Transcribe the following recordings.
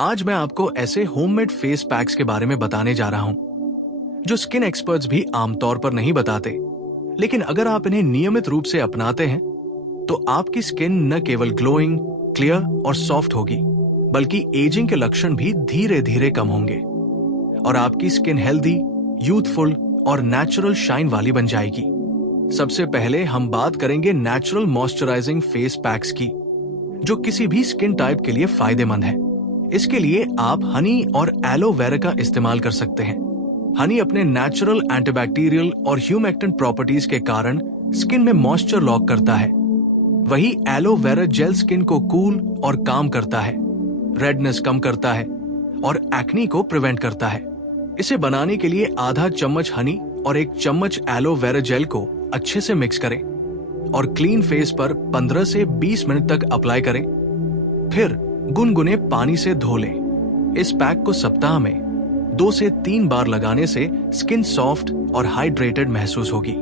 आज मैं आपको ऐसे होममेड फेस पैक्स के बारे में बताने जा रहा हूं जो स्किन एक्सपर्ट्स भी आमतौर पर नहीं बताते, लेकिन अगर आप इन्हें नियमित रूप से अपनाते हैं तो आपकी स्किन न केवल ग्लोइंग, क्लियर और सॉफ्ट होगी, बल्कि एजिंग के लक्षण भी धीरे धीरे कम होंगे और आपकी स्किन हेल्दी, यूथफुल और नेचुरल शाइन वाली बन जाएगी। सबसे पहले हम बात करेंगे नेचुरल मॉइस्चराइजिंग फेस पैक्स की, जो किसी भी स्किन टाइप के लिए फायदेमंद है। इसके लिए आप हनी और एलोवेरा का इस्तेमाल कर सकते हैं। हनी अपने नेचुरल एंटीबैक्टीरियल और ह्यूमेक्टेंट प्रॉपर्टीज के कारण स्किन में मॉइस्चर लॉक करता है। वही एलोवेरा जेल स्किन को कूल और काम करता है, रेडनेस कम करता है और एक्नी को प्रिवेंट करता है। इसे बनाने के लिए आधा चम्मच हनी और 1 चम्मच एलोवेरा जेल को अच्छे से मिक्स करें और क्लीन फेस पर 15 से 20 मिनट तक अप्लाई करें। फिर गुनगुने पानी से धो लें। इस पैक को सप्ताह में 2 से 3 बार लगाने से स्किन सॉफ्ट और हाइड्रेटेड महसूस होगी।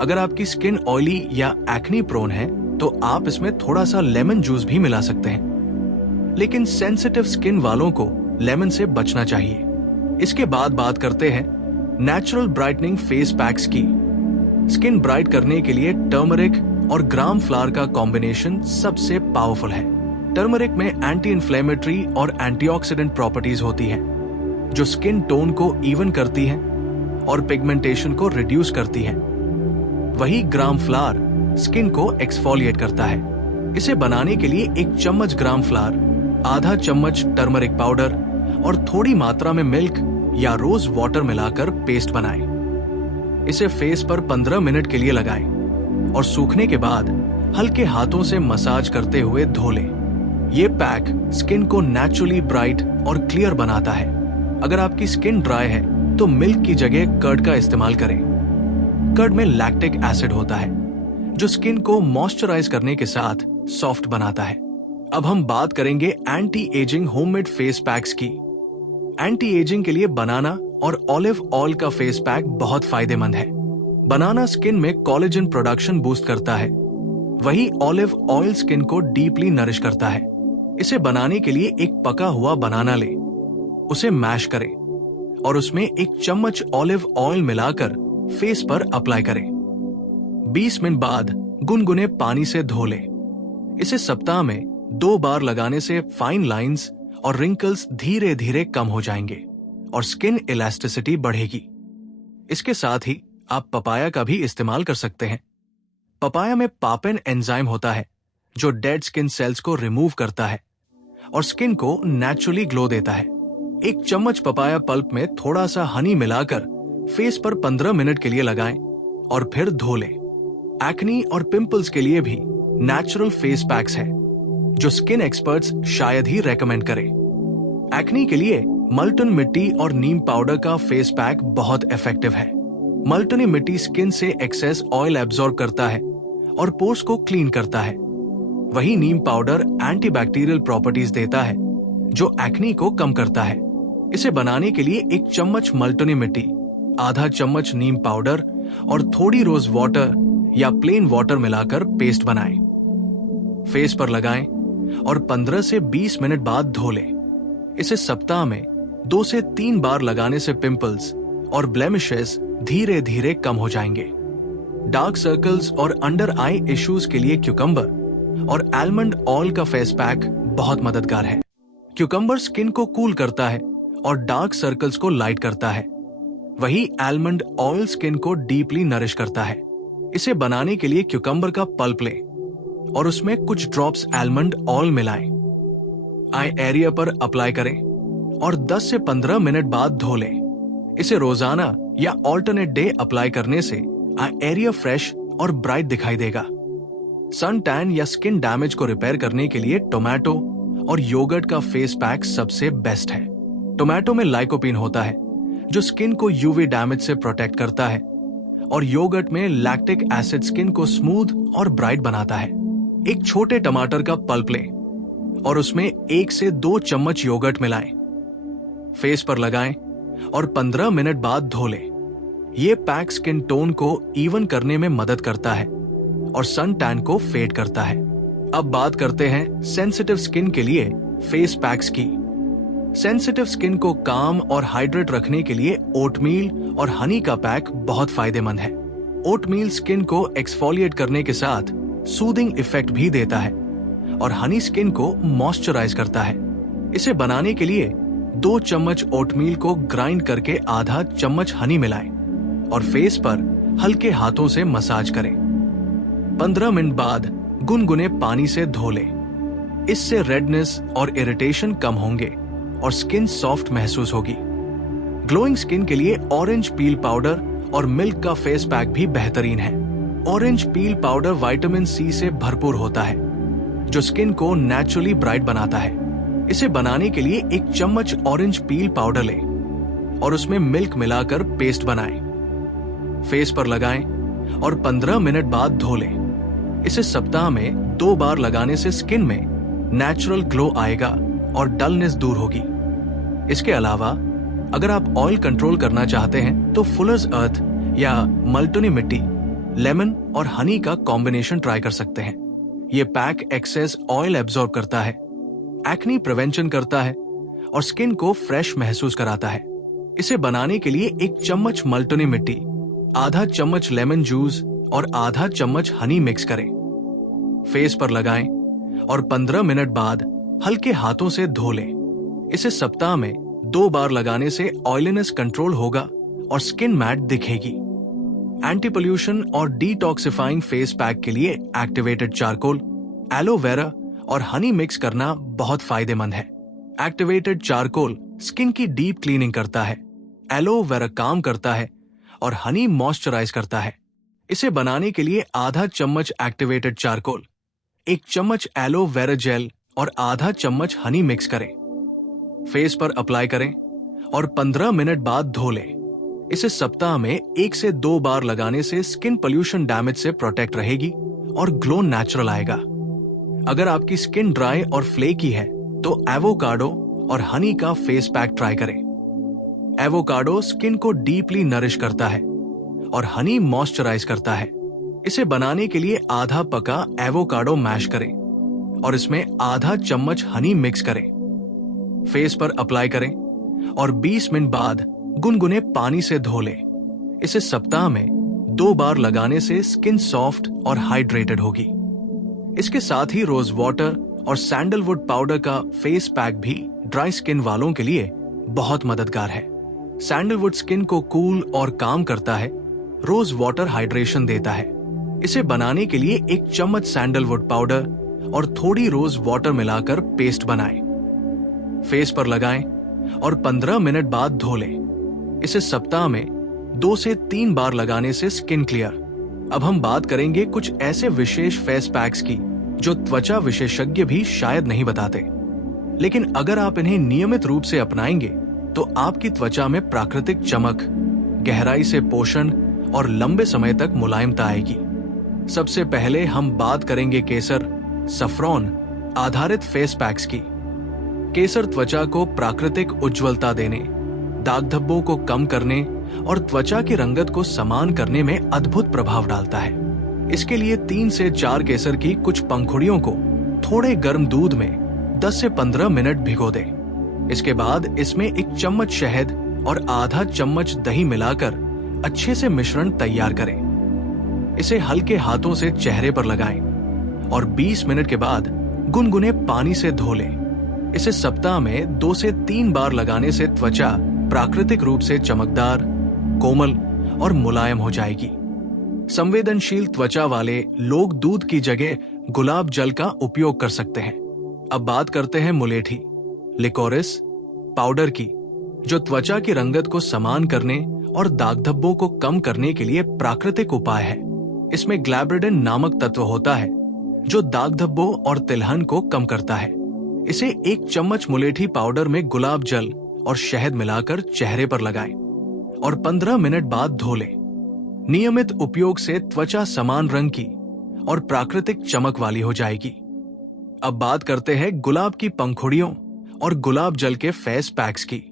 अगर आपकी स्किन ऑयली या एक्नी प्रोन है तो आप इसमें थोड़ा सा लेमन जूस भी मिला सकते हैं, लेकिन सेंसिटिव स्किन वालों को लेमन से बचना चाहिए। इसके बाद बात करते हैं नेचुरल ब्राइटनिंग फेस पैक्स की। स्किन ब्राइट करने के लिए टर्मरिक और ग्राम फ्लावर का कॉम्बिनेशन सबसे पावरफुल है। टर्मरिक में एंटी इन्फ्लेमेटरी और एंटीऑक्सीडेंट प्रॉपर्टीज होती हैं, जो स्किन टोन को इवन करती हैं और पिगमेंटेशन को रिड्यूस करती हैं। वही ग्राम फ्लावर स्किन को एक्सफोलिएट करता है। इसे बनाने के लिए 1 चम्मच ग्राम फ्लावर, आधा चम्मच टर्मरिक पाउडर और थोड़ी मात्रा में मिल्क या रोज वाटर मिलाकर पेस्ट बनाएं। इसे फेस पर 15 मिनट के लिए लगाएं और सूखने के बाद हल्के हाथों से मसाज करते हुए धो लें। ये पैक स्किन को नेचुरली ब्राइट और क्लियर बनाता है। अगर आपकी स्किन ड्राई है तो मिल्क की जगह कर्ड का इस्तेमाल करें। कर्ड में लैक्टिक एसिड होता है जो स्किन को मॉइस्चराइज करने के साथ सॉफ्ट बनाता है। अब हम बात करेंगे anti ageing homemade face packs की। एंटी एजिंग के लिए बनाना और ऑलिव ऑयल का फेस पैक बहुत फायदेमंद है। बनाना स्किन में कोलेजन प्रोडक्शन बूस्ट करता है, वही ऑलिव ऑयल स्किन को डीपली नरिश करता है। इसे बनाने के लिए एक पका हुआ बनाना लें, उसे मैश करें और उसमें 1 चम्मच ऑलिव ऑयल मिलाकर फेस पर अप्लाई करें। 20 मिनट बाद गुनगुने पानी से धो लें। इसे सप्ताह में 2 बार लगाने से फाइन लाइंस और रिंकल्स धीरे धीरे कम हो जाएंगे और स्किन इलास्टिसिटी बढ़ेगी। इसके साथ ही आप पपाया का भी इस्तेमाल कर सकते हैं। पपाया में पापेन एंजाइम होता है जो डेड स्किन सेल्स को रिमूव करता है और स्किन को नेचुरली ग्लो देता है। 1 चम्मच पपाया पल्प में थोड़ा सा हनी मिलाकर फेस पर 15 मिनट के लिए लगाएं और फिर धो लें। एक्नी और पिंपल्स के लिए भी नेचुरल फेस पैक्स है जो स्किन एक्सपर्ट्स शायद ही रेकमेंड करें। एक्नी के लिए मल्टन मिट्टी और नीम पाउडर का फेस पैक बहुत इफेक्टिव है। मल्टनी मिट्टी स्किन से एक्सेस ऑयल एब्जॉर्ब करता है और पोर्स को क्लीन करता है। वही नीम पाउडर एंटीबैक्टीरियल प्रॉपर्टीज देता है जो एक्नी को कम करता है। इसे बनाने के लिए 1 चम्मच मल्टनी मिट्टी, आधा चम्मच नीम पाउडर और थोड़ी रोज वाटर या प्लेन वाटर मिलाकर पेस्ट बनाएं। फेस पर लगाएं और 15 से 20 मिनट बाद धो लें। इसे सप्ताह में 2 से 3 बार लगाने से पिंपल्स और ब्लेमिशेस धीरे धीरे कम हो जाएंगे। डार्क सर्कल्स और अंडर आई इश्यूज के लिए क्यूकम्बर और आलमंड ऑयल का फेस पैक बहुत मददगार है। क्यूकम्बर स्किन को कूल करता है और डार्क सर्कल्स को लाइट करता है। वही आलमंड ऑयल स्किन को डीपली नरिश करता है। इसे बनाने के लिए क्यूकम्बर का पल्प लें और उसमें कुछ ड्रॉप्स आलमंड ऑयल मिलाएं। आई एरिया पर अप्लाई करें और 10 से 15 मिनट बाद धो लें। इसे रोजाना या ऑल्टरनेट डे अप्लाई करने से आई एरिया फ्रेश और ब्राइट दिखाई देगा। सन टैन या स्किन डैमेज को रिपेयर करने के लिए टोमेटो और योगर्ट का फेस पैक सबसे बेस्ट है। टोमेटो में लाइकोपीन होता है जो स्किन को यूवी डैमेज से प्रोटेक्ट करता है और योगर्ट में लैक्टिक एसिड स्किन को स्मूथ और ब्राइट बनाता है। 1 छोटे टमाटर का पल्प लें और उसमें 1 से 2 चम्मच योगर्ट मिलाएं। फेस पर लगाएं और 15 मिनट बाद धो लें। ये पैक स्किन टोन को इवन करने में मदद करता है और सन टैन को फेड करता है। अब बात करते हैं सेंसिटिव स्किन के लिए फेस पैक्स की। सेंसिटिव स्किन को काम और हाइड्रेट रखने के लिए ओटमील और हनी का पैक बहुत फायदेमंद है। ओटमील स्किन को एक्सफोलिएट करने के साथ सूदिंग इफेक्ट भी देता है और हनी स्किन को मॉइस्चराइज करता है। इसे बनाने के लिए 2 चम्मच ओटमील को ग्राइंड करके आधा चम्मच हनी मिलाएं और फेस पर हल्के हाथों से मसाज करें। 15 मिनट बाद गुनगुने पानी से धो लें। इससे रेडनेस और इरिटेशन कम होंगे और स्किन सॉफ्ट महसूस होगी। ग्लोइंग स्किन के लिए ऑरेंज पील पाउडर और मिल्क का फेस पैक भी बेहतरीन है। Orange peel powder vitamin C से भरपूर होता है जो स्किन को नेचुरली ब्राइट बनाता है। इसे बनाने के लिए 1 चम्मच ऑरेंज पील पाउडर लें और उसमें मिल्क मिलाकर पेस्ट बनाएं। फेस पर लगाएं और 15 मिनट बाद धो लें। इसे सप्ताह में 2 बार लगाने से स्किन में नेचुरल ग्लो आएगा और डलनेस दूर होगी। इसके अलावा अगर आप ऑयल कंट्रोल करना चाहते हैं तो फुलर्स अर्थ या मल्टनी मिट्टी, लेमन और हनी का कॉम्बिनेशन ट्राई कर सकते हैं। ये पैक एक्सेस ऑयल एब्जॉर्ब करता है, एक्ने प्रिवेंशन करता है और स्किन को फ्रेश महसूस कराता है। इसे बनाने के लिए 1 चम्मच मल्टनी मिट्टी, आधा चम्मच लेमन जूस और आधा चम्मच हनी मिक्स करें। फेस पर लगाएं और 15 मिनट बाद हल्के हाथों से धो लें। इसे सप्ताह में 2 बार लगाने से ऑयलीनेस कंट्रोल होगा और स्किन मैट दिखेगी। एंटी पोल्यूशन और डिटॉक्सिफाइंग फेस पैक के लिए एक्टिवेटेड चारकोल, एलोवेरा और हनी मिक्स करना बहुत फायदेमंद है। एक्टिवेटेड चारकोल स्किन की डीप क्लीनिंग करता है, एलोवेरा काम करता है और हनी मॉइस्चराइज करता है। इसे बनाने के लिए आधा चम्मच एक्टिवेटेड चारकोल, 1 चम्मच एलोवेरा जेल और आधा चम्मच हनी मिक्स करें। फेस पर अप्लाई करें और 15 मिनट बाद धो लें। इसे सप्ताह में 1 से 2 बार लगाने से स्किन पोल्यूशन डैमेज से प्रोटेक्ट रहेगी और ग्लो नेचुरल आएगा। अगर आपकी स्किन ड्राई और फ्लेकी है तो एवोकाडो और हनी का फेस पैक ट्राई करें। एवोकाडो स्किन को डीपली नरिश करता है और हनी मॉइस्चराइज करता है। इसे बनाने के लिए आधा पका एवोकाडो मैश करें और इसमें आधा चम्मच हनी मिक्स करें। फेस पर अप्लाई करें और 20 मिनट बाद गुनगुने पानी से धो लें। इसे सप्ताह में 2 बार लगाने से स्किन सॉफ्ट और हाइड्रेटेड होगी। इसके साथ ही रोज वाटर और सैंडलवुड पाउडर का फेस पैक भी ड्राई स्किन वालों के लिए बहुत मददगार है। सैंडलवुड स्किन को कूल और काम करता है, रोज वाटर हाइड्रेशन देता है। इसे बनाने के लिए 1 चम्मच सैंडलवुड पाउडर और थोड़ी रोज वाटर मिलाकर पेस्ट बनाएं। फेस पर लगाएं और 15 मिनट बाद धो लें। इसे सप्ताह में 2 से 3 बार लगाने से स्किन क्लियर। अब हम बात करेंगे कुछ ऐसे विशेष फेस पैक्स की जो त्वचा विशेषज्ञ भी शायद नहीं बताते, लेकिन अगर आप इन्हें नियमित रूप से अपनाएंगे तो आपकी त्वचा में प्राकृतिक चमक, गहराई से पोषण और लंबे समय तक मुलायमता आएगी। सबसे पहले हम बात करेंगे केसर, सफ्रॉन आधारित फेस पैक्स की। केसर त्वचा को प्राकृतिक उज्ज्वलता देने, दाग धब्बों को कम करने और त्वचा की रंगत को समान करने में अद्भुत प्रभाव डालता है। इसके लिए 3 से 4 केसर की कुछ पंखुड़ियों को थोड़े गर्म दूध में 10 से 15 मिनट भिगो दें। इसके बाद इसमें 1 चम्मच शहद और आधा चम्मच दही मिलाकर अच्छे से मिश्रण तैयार करें। इसे हल्के हाथों से चेहरे पर लगाएं और 20 मिनट के बाद गुनगुने पानी से धो लें। इसे सप्ताह में 2 से 3 बार लगाने से त्वचा प्राकृतिक रूप से चमकदार, कोमल और मुलायम हो जाएगी। संवेदनशील त्वचा वाले लोग दूध की जगह गुलाब जल का उपयोग कर सकते हैं। अब बात करते हैं मुलेठी, लिकोरिस पाउडर की, जो त्वचा की रंगत को समान करने और दाग धब्बों को कम करने के लिए प्राकृतिक उपाय है। इसमें ग्लैब्रेडिन नामक तत्व होता है जो दाग धब्बों और तिलहन को कम करता है। इसे 1 चम्मच मुलेठी पाउडर में गुलाब जल और शहद मिलाकर चेहरे पर लगाएं और 15 मिनट बाद धो लें। नियमित उपयोग से त्वचा समान रंग की और प्राकृतिक चमक वाली हो जाएगी। अब बात करते हैं गुलाब की पंखुड़ियों और गुलाब जल के फेस पैक्स की।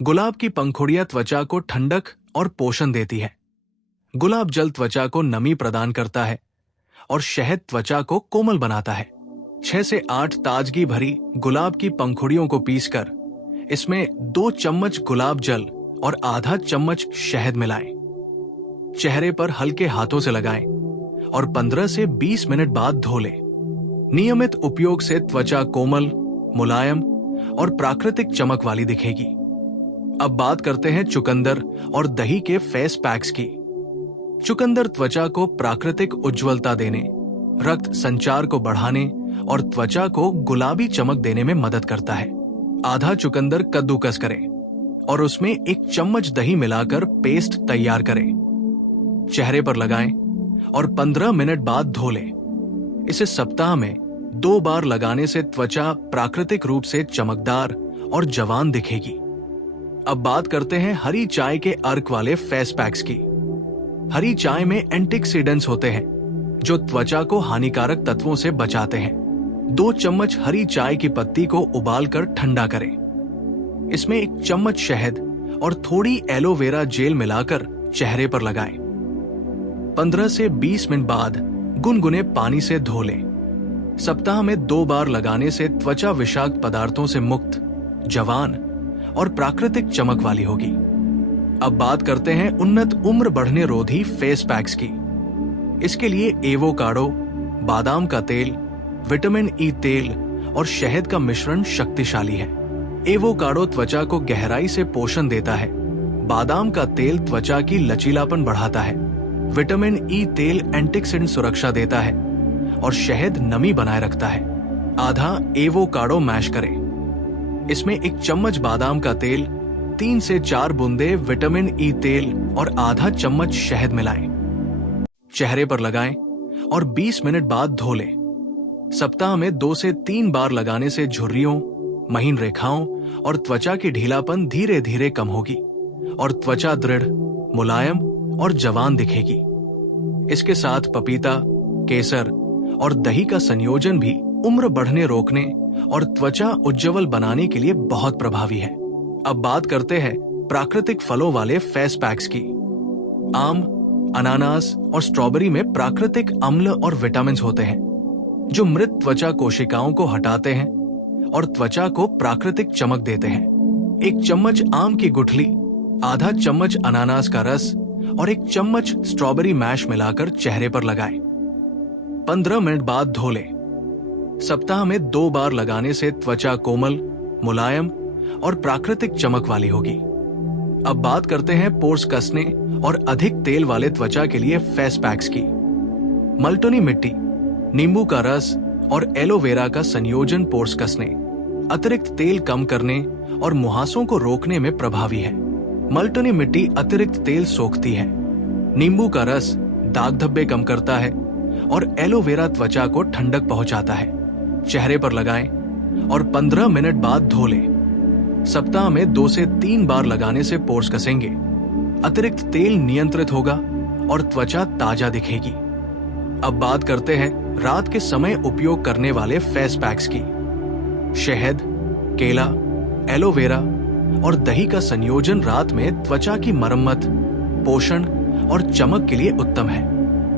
गुलाब की पंखुड़ियां त्वचा को ठंडक और पोषण देती है। गुलाब जल त्वचा को नमी प्रदान करता है और शहद त्वचा को कोमल बनाता है। 6 से 8 ताजगी भरी गुलाब की पंखुड़ियों को पीसकर इसमें 2 चम्मच गुलाब जल और आधा चम्मच शहद मिलाएं। चेहरे पर हल्के हाथों से लगाएं और 15 से 20 मिनट बाद धो लें। नियमित उपयोग से त्वचा कोमल, मुलायम और प्राकृतिक चमक वाली दिखेगी। अब बात करते हैं चुकंदर और दही के फेस पैक्स की। चुकंदर त्वचा को प्राकृतिक उज्ज्वलता देने, रक्त संचार को बढ़ाने और त्वचा को गुलाबी चमक देने में मदद करता है। आधा चुकंदर कद्दूकस करें और उसमें 1 चम्मच दही मिलाकर पेस्ट तैयार करें। चेहरे पर लगाएं और 15 मिनट बाद धो लें। इसे सप्ताह में 2 बार लगाने से त्वचा प्राकृतिक रूप से चमकदार और जवान दिखेगी। अब बात करते हैं हरी चाय के अर्क वाले फेस पैक्स की। हरी चाय में एंटीऑक्सीडेंट्स होते हैं जो त्वचा को हानिकारक तत्वों से बचाते हैं। 2 चम्मच हरी चाय की पत्ती को उबालकर ठंडा करें। इसमें 1 चम्मच शहद और थोड़ी एलोवेरा जेल मिलाकर चेहरे पर लगाएं। 15 से 20 मिनट बाद गुनगुने पानी से धो लें। सप्ताह में 2 बार लगाने से त्वचा विषाक्त पदार्थों से मुक्त, जवान और प्राकृतिक चमक वाली होगी। अब बात करते हैं उन्नत उम्र बढ़ने रोधी फेस पैक्स की। इसके लिए एवोकाडो, बादाम का तेल, विटामिन ई तेल और शहद का मिश्रण शक्तिशाली है। एवोकाडो त्वचा को गहराई से पोषण देता है। बादाम का तेल त्वचा की लचीलापन बढ़ाता है। विटामिन ई तेल एंटीऑक्सीडेंट सुरक्षा देता है और शहद नमी बनाए रखता है। आधा एवोकाडो मैश करें। इसमें 1 चम्मच बादाम का तेल, 3 से 4 बूंदे विटामिन ई तेल और आधा चम्मच शहद मिलाएं। चेहरे पर लगाएं और 20 मिनट बाद धो लें। सप्ताह में 2 से 3 बार लगाने से झुर्रियों, महीन रेखाओं और त्वचा की ढीलापन धीरे धीरे कम होगी और त्वचा दृढ़, मुलायम और जवान दिखेगी। इसके साथ पपीता, केसर और दही का संयोजन भी उम्र बढ़ने रोकने और त्वचा उज्ज्वल बनाने के लिए बहुत प्रभावी है। अब बात करते हैं प्राकृतिक फलों वाले फेस पैक्स की। आम, अनानास और स्ट्रॉबेरी में प्राकृतिक अम्ल और विटामिन होते हैं जो मृत त्वचा कोशिकाओं को हटाते हैं और त्वचा को प्राकृतिक चमक देते हैं। 1 चम्मच आम की गुठली, आधा चम्मच अनानास का रस और 1 चम्मच स्ट्रॉबेरी मैश मिलाकर चेहरे पर लगाएं। 15 मिनट बाद धो लें। सप्ताह में 2 बार लगाने से त्वचा कोमल, मुलायम और प्राकृतिक चमक वाली होगी। अब बात करते हैं पोर्स कसने और अधिक तेल वाले त्वचा के लिए फेस पैक्स की। मल्टोनी मिट्टी, नींबू का रस और एलोवेरा का संयोजन पोर्स कसने, अतिरिक्त तेल कम करने और मुहासों को रोकने में प्रभावी है। मल्टोनी मिट्टी अतिरिक्त तेल सोखती है। नींबू का रस दाग धब्बे कम करता है और एलोवेरा त्वचा को ठंडक पहुंचाता है। चेहरे पर लगाएं और 15 मिनट बाद धो लें। सप्ताह में 2 से 3 बार लगाने से पोर्स कसेंगे, अतिरिक्त तेल नियंत्रित होगा और त्वचा ताजा दिखेगी। अब बात करते हैं रात के समय उपयोग करने वाले फेस पैक्स की। शहद, केला, एलोवेरा और दही का संयोजन रात में त्वचा की मरम्मत, पोषण और चमक के लिए उत्तम है।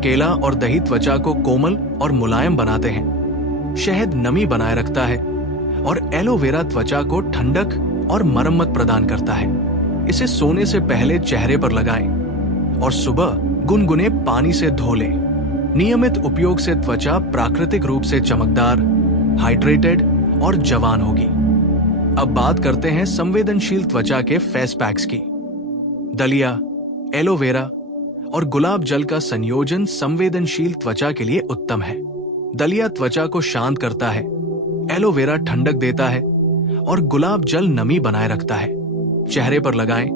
केला और दही त्वचा को कोमल और मुलायम बनाते हैं। शहद नमी बनाए रखता है और एलोवेरा त्वचा को ठंडक और मरम्मत प्रदान करता है। इसे सोने से पहले चेहरे पर लगाएं और सुबह गुनगुने पानी से धो लें। नियमित उपयोग से त्वचा प्राकृतिक रूप से चमकदार, हाइड्रेटेड और जवान होगी। अब बात करते हैं संवेदनशील त्वचा के फेस पैक्स की। दलिया, एलोवेरा और गुलाब जल का संयोजन संवेदनशील त्वचा के लिए उत्तम है। दलिया त्वचा को शांत करता है, एलोवेरा ठंडक देता है और गुलाब जल नमी बनाए रखता है। चेहरे पर लगाएं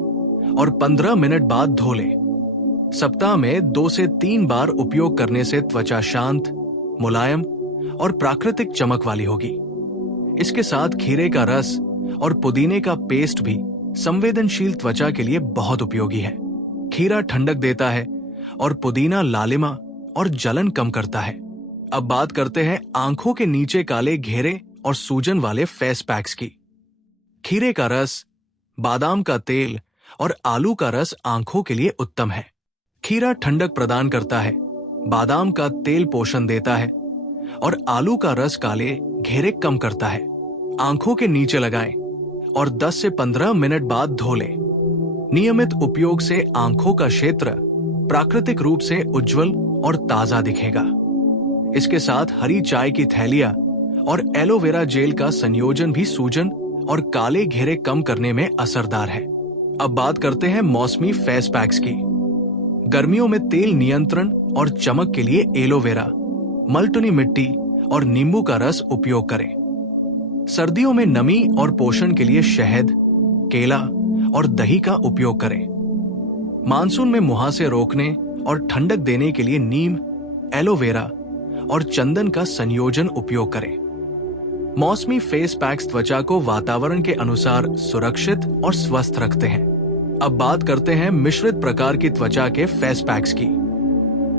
और 15 मिनट बाद धो लें। सप्ताह में 2 से 3 बार उपयोग करने से त्वचा शांत, मुलायम और प्राकृतिक चमक वाली होगी। इसके साथ खीरे का रस और पुदीने का पेस्ट भी संवेदनशील त्वचा के लिए बहुत उपयोगी है। खीरा ठंडक देता है और पुदीना लालिमा और जलन कम करता है। अब बात करते हैं आंखों के नीचे काले घेरे और सूजन वाले फेस पैक्स की। खीरे का रस, बादाम का तेल और आलू का रस आंखों के लिए उत्तम है। खीरा ठंडक प्रदान करता है, बादाम का तेल पोषण देता है और आलू का रस काले घेरे कम करता है। आंखों के नीचे लगाएं और 10 से 15 मिनट बाद धो लें। नियमित उपयोग से आंखों का क्षेत्र प्राकृतिक रूप से उज्जवल और ताजा दिखेगा। इसके साथ हरी चाय की थैलियां और एलोवेरा जेल का संयोजन भी सूजन और काले घेरे कम करने में असरदार है। अब बात करते हैं मौसमी फेस पैक्स की। गर्मियों में तेल नियंत्रण और चमक के लिए एलोवेरा, मलटुनी मिट्टी और नींबू का रस उपयोग करें। सर्दियों में नमी और पोषण के लिए शहद, केला और दही का उपयोग करें। मानसून में मुहासे रोकने और ठंडक देने के लिए नीम, एलोवेरा और चंदन का संयोजन उपयोग करें। मौसमी फेस पैक्स त्वचा को वातावरण के अनुसार सुरक्षित और स्वस्थ रखते हैं। अब बात करते हैं मिश्रित प्रकार की त्वचा के फेस पैक्स की।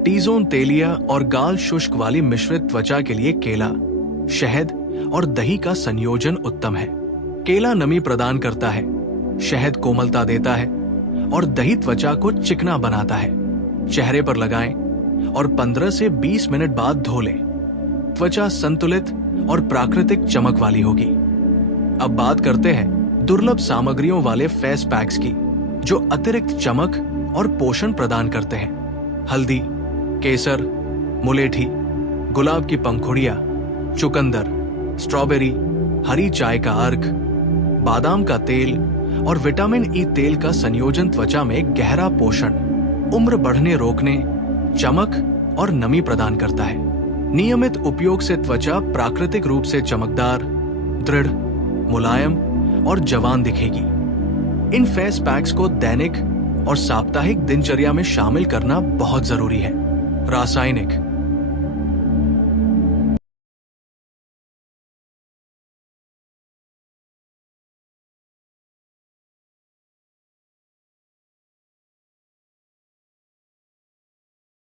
टी-जोन तेलिया और गाल शुष्क वाली मिश्रित त्वचा के लिए केला, शहद और दही का संयोजन उत्तम है। केला नमी प्रदान करता है, शहद कोमलता देता है और दही त्वचा को चिकना बनाता है। चेहरे पर लगाएं और 15 से 20 मिनट बाद धो लें। त्वचा संतुलित और प्राकृतिक चमक वाली होगी। अब बात करते हैं दुर्लभ सामग्रियों वाले फेस पैक्स की, जो अतिरिक्त चमक और पोषण प्रदान करते हैं। हल्दी, केसर, मुलेठी, गुलाब की पंखुड़ियां, चुकंदर, स्ट्रॉबेरी, हरी चाय का अर्क, बादाम का तेल और विटामिन ई तेल का संयोजन त्वचा में गहरा पोषण, उम्र बढ़ने रोकने, चमक और नमी प्रदान करता है। नियमित उपयोग से त्वचा प्राकृतिक रूप से चमकदार, दृढ़, मुलायम और जवान दिखेगी। इन फेस पैक्स को दैनिक और साप्ताहिक दिनचर्या में शामिल करना बहुत जरूरी है। रासायनिक